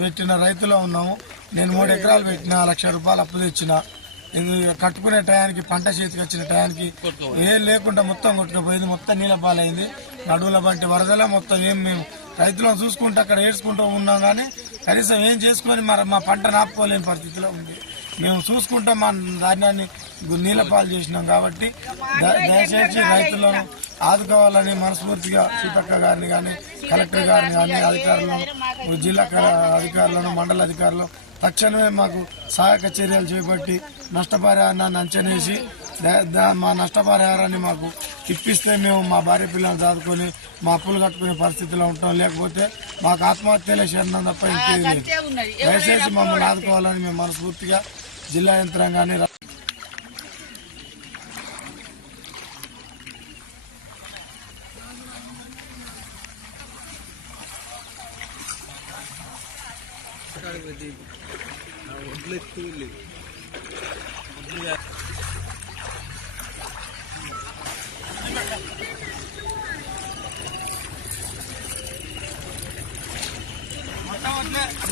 పెట్టిన రైతులో ఉన్నాము. నేను మూడు ఎకరాలు పెట్టిన లక్ష రూపాయలు అప్పు తెచ్చిన ఇది కట్టుకునే టయానికి పంట చేతికి వచ్చిన టయానికి ఏం లేకుండా మొత్తం కొట్టుకుపోయింది. మొత్తం నీళ్ళ పాలైంది. నడువుల బట్టి వరదలే మొత్తం ఏం మేము రైతులను చూసుకుంటూ అక్కడ ఏడ్చుకుంటూ ఉన్నాం కానీ కనీసం ఏం చేసుకొని మరి మా పంట నాపుకోలేని పరిస్థితిలో ఉంది. మేము చూసుకుంటాం మా ధాన్యాన్ని నీళ్ళ పాలు చేసినాం కాబట్టి దయచేసి రైతులను ఆదుకోవాలని మనస్ఫూర్తిగా సీతక్క గారిని కానీ కలెక్టర్ గారిని కానీ అధికారులను జిల్లా అధికారులను మండల అధికారులు తక్షణమే మాకు సహాయక చర్యలు చేపట్టి నష్టపరిహారాన్ని అంచనేసి మా నష్టపరిహారాన్ని మాకు ఇప్పిస్తే మేము మా భార్య పిల్లలు దాదుకొని మా అప్పులు కట్టుకునే పరిస్థితిలో ఉంటాం. లేకపోతే మాకు ఆత్మహత్యలే శరణం తప్ప ఇంకేది దయచేసి మమ్మల్ని ఆదుకోవాలని మేము మనస్ఫూర్తిగా జిల్లా యంత్రాంగాన్ని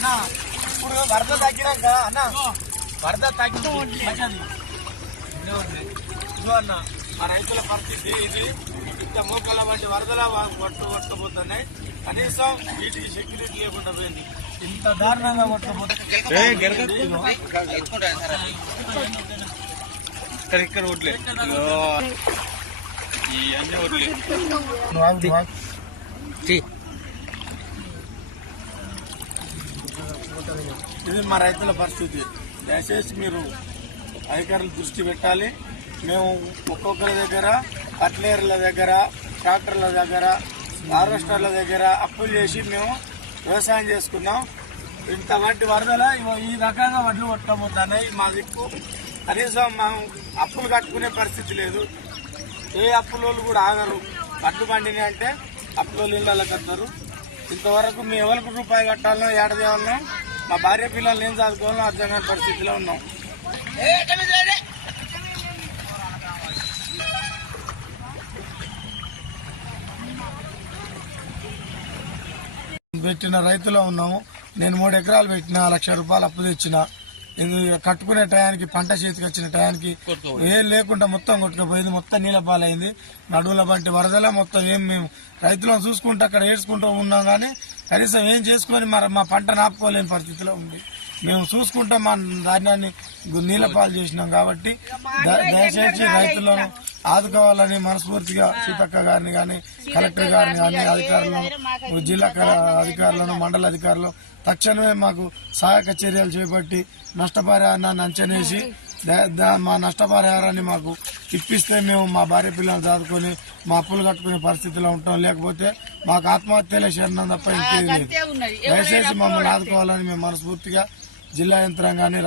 రా- ఇప్పుడు వరద తగ్గినాక అన్న వరద తగ్గి ఇదిగో అన్న మా రైతుల పరిస్థితి ఇది. ఇంత మోకల వంటి వరదల కొట్టు కొట్టుకుపోతున్నాయి కనీసం వీటికి సెక్యూరిటీ లేకుండా పోయింది. ఇంత దారుణంగా ఇక్కడ ఓట్లే. ఇవన్నీ ఓట్లే. ఇది మా రైతుల పరిస్థితి. దయచేసి మీరు అధికారులు దృష్టి పెట్టాలి. మేము ఒక్కొక్కరి దగ్గర కట్లేర్ల దగ్గర ట్రాక్టర్ల దగ్గర హార్వెస్టర్ల దగ్గర అప్పులు చేసి మేము వ్యవసాయం చేసుకున్నాం. ఇంత వాటి వరదల ఇగో ఈ రకంగా వడ్లు కొట్టబోతున్నాయి మా దిక్కు. కనీసం మనం అప్పులు కట్టుకునే పరిస్థితి లేదు. ఏ అప్పులోళ్ళు కూడా ఆగరు. వడ్లు పండినాయి అంటే అప్పులోళ్ళు ఇళ్ళకి కడతారు ఇంతవరకు మేము ఎవరికి రూపాయి కట్టాలనో ఏడదేవాలనో మా భార్య పిల్లల్ని ఏం చదువుకోవాలో అర్థం కాని పరిస్థితిలో ఉన్నాం. పెట్టిన రైతులో ఉన్నాము. నేను మూడు ఎకరాలు పెట్టిన లక్ష రూపాయలు అప్పు తెచ్చిన. ఇది కట్టుకునే టయానికి పంట చేతికి వచ్చిన టయానికి ఏం లేకుండా మొత్తం కొట్టుకుపోయింది. మొత్తం నీళ్ళ పాలైంది. నడువుల బట్టి వరదలే మొత్తం ఏం మేము రైతులను చూసుకుంటూ అక్కడ ఏడ్చుకుంటూ ఉన్నాం కానీ కనీసం ఏం చేసుకొని మరి మా పంట నాపుకోలేని పరిస్థితిలో ఉంది. మేము చూసుకుంటే మా ధాన్యాన్ని నీళ్ళ పాలు చేసినాం కాబట్టి దయచేసి రైతులను ఆదుకోవాలని మనస్ఫూర్తిగా సీతక్క గారిని కానీ కలెక్టర్ గారిని కానీ అధికారులను జిల్లా అధికారులను మండల అధికారులు తక్షణమే మాకు సహాయక చర్యలు చేపట్టి నష్టపరిహారాన్ని అంచనేసి మా నష్టపరిహారాన్ని మాకు ఇప్పిస్తే మేము మా భార్య పిల్లలు దాదుకొని మా అప్పులు కట్టుకునే పరిస్థితిలో ఉంటాం లేకపోతే మాకు ఆత్మహత్యలే శరణం తప్ప ఇంకేది లేదు. దయచేసి మమ్మల్ని ఆదుకోవాలని మేము మనస్ఫూర్తిగా జిల్లా యంత్రాంగాన్ని